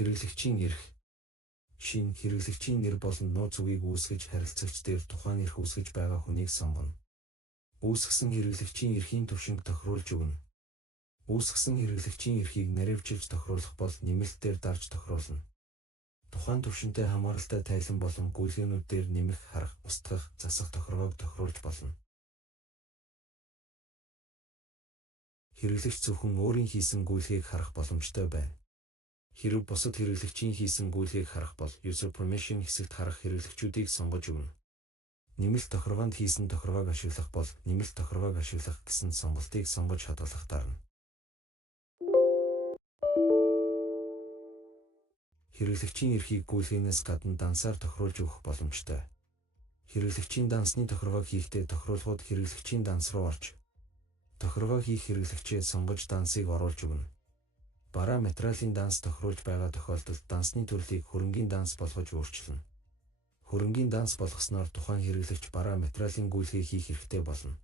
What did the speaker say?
Хэрэглэгчийн эрх. Шинэ хэрэглэгчийн нэр болон нууц үгийг үүсгэж харилцагч дээр тухайн эрх үүсгэж байгаа хүнийг сонгоно. Үүсгэсэн хэрэглэгчийн эрхийн түвшинг тохируулж өгнө. Үүсгэсэн хэрэглэгчийн эрхийг наривчилж тохируулах бол нэмэлтээр дарж тохируулна. Тухайн түвшинтэй хамааралтай тайлан болон гүйлгээнүүд дээр нэмэх, харах, устгах, засах тохиргоог тохируулж болно. Хэрэглэгч зөвхөн өөрийн хийсэн гүйлгийг харах боломжтой байна. Хэрэв бусад хэрэглэгчийн хийсэн гүйлгийг харах бол User Permission хэсэгт харах хэрэглэгчүүдийг сонгож өгнө. Нэмэлт тохиргоонд хийсэн тохиргоог ашиглах бол нэмэлт тохиргоог ашиглах гэсэн сонголтыг сонгож хадгалах таарна. Хэрэглэгчийн эрхийг гүйлгээнээс гадна дансаар тохируулж өгөх боломжтой. Хэрэглэгчийн дансны тохиргоог хийхдээ тохируулгууд хэрэглэгчийн данс руу орж, тохиргоо хийх хэрэглэгчээ сонгож дансыг оруулж өгнө. Бараа материалын данс тохируулж байгаа тохиолдолд дансны төрлийг хөрөнгийн данс болгож өөрчилнө. Хөрөнгийн данс болгосноор тухайн хэрэглэгч бараа материалын гүйлгээ хийх хэрэгтэй болно.